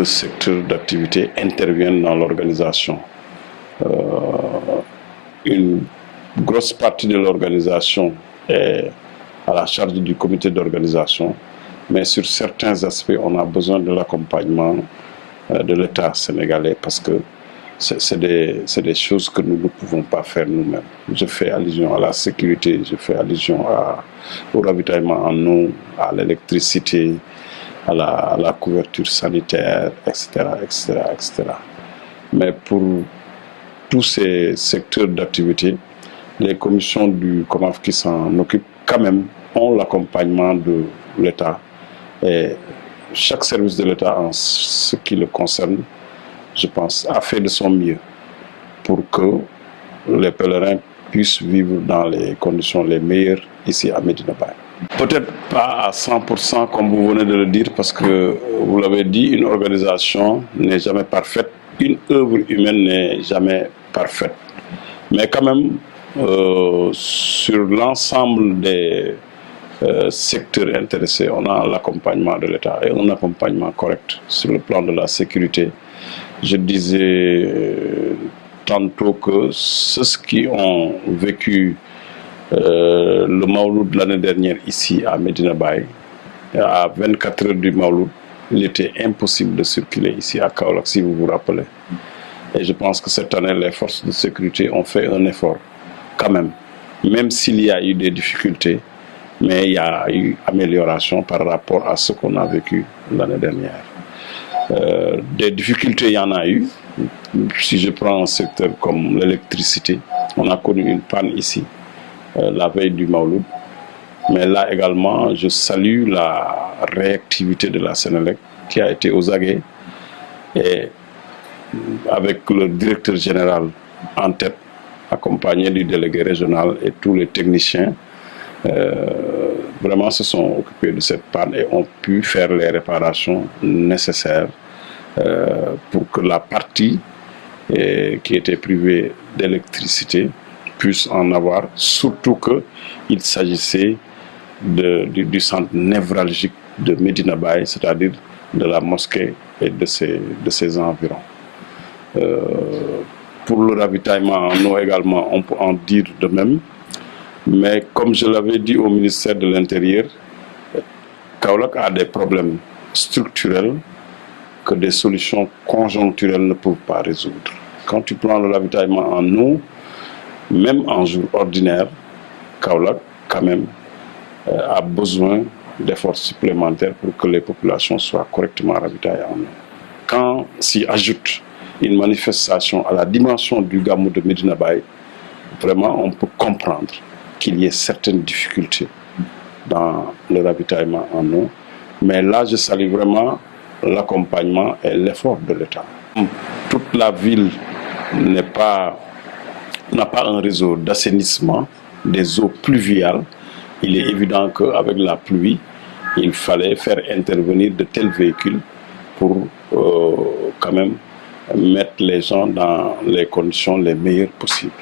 de secteurs d'activité interviennent dans l'organisation. Une grosse partie de l'organisation est à la charge du comité d'organisation, mais sur certains aspects, on a besoin de l'accompagnement de l'État sénégalais parce que c'est des choses que nous ne pouvons pas faire nous-mêmes. Je fais allusion à la sécurité, je fais allusion au ravitaillement en eau, à l'électricité, à la couverture sanitaire, etc., etc., etc. Mais pour tous ces secteurs d'activité, les commissions du COMAF qui s'en occupent quand même ont l'accompagnement de l'État. Et chaque service de l'État en ce qui le concerne, je pense, a fait de son mieux pour que les pèlerins puissent vivre dans les conditions les meilleures ici à Médina Baye. Peut-être pas à 100% comme vous venez de le dire, parce que vous l'avez dit, une organisation n'est jamais parfaite, une œuvre humaine n'est jamais parfaite. Mais quand même, sur l'ensemble des secteurs intéressés, on a l'accompagnement de l'État et un accompagnement correct sur le plan de la sécurité. Je disais tantôt que ceux qui ont vécu le Mawlud l'année dernière ici à Médina Baye, à 24 heures du Mawlud, il était impossible de circuler ici à Kaolack, si vous vous rappelez. Et je pense que cette année, les forces de sécurité ont fait un effort quand même s'il y a eu des difficultés, mais il y a eu amélioration par rapport à ce qu'on a vécu l'année dernière. Des difficultés, il y en a eu. Si je prends un secteur comme l'électricité, on a connu une panne ici, la veille du Mawlud. Mais là également, je salue la réactivité de la Sénélec qui a été aux aguets et avec le directeur général en tête, accompagné du délégué régional et tous les techniciens, vraiment se sont occupés de cette panne et ont pu faire les réparations nécessaires pour que la partie qui était privée d'électricité puisse en avoir, surtout qu'il s'agissait du centre névralgique de Médina Baye, c'est-à-dire de la mosquée et de ses environs. Pour le ravitaillement en eau également, on peut en dire de même. Mais comme je l'avais dit au ministère de l'Intérieur, Kaolack a des problèmes structurels que des solutions conjoncturelles ne peuvent pas résoudre. Quand tu prends le ravitaillement en eau, même en jour ordinaire, Kaolack, quand même, a besoin d'efforts supplémentaires pour que les populations soient correctement ravitaillées en eau. Quand s'y ajoute une manifestation à la dimension du Gamou de Médina Baye, vraiment on peut comprendre qu'il y ait certaines difficultés dans le ravitaillement en eau. Mais là, je salue vraiment l'accompagnement et l'effort de l'État. Toute la ville n'a pas un réseau d'assainissement des eaux pluviales. Il est évident qu'avec la pluie, il fallait faire intervenir de tels véhicules pour quand même mettre les gens dans les conditions les meilleures possibles.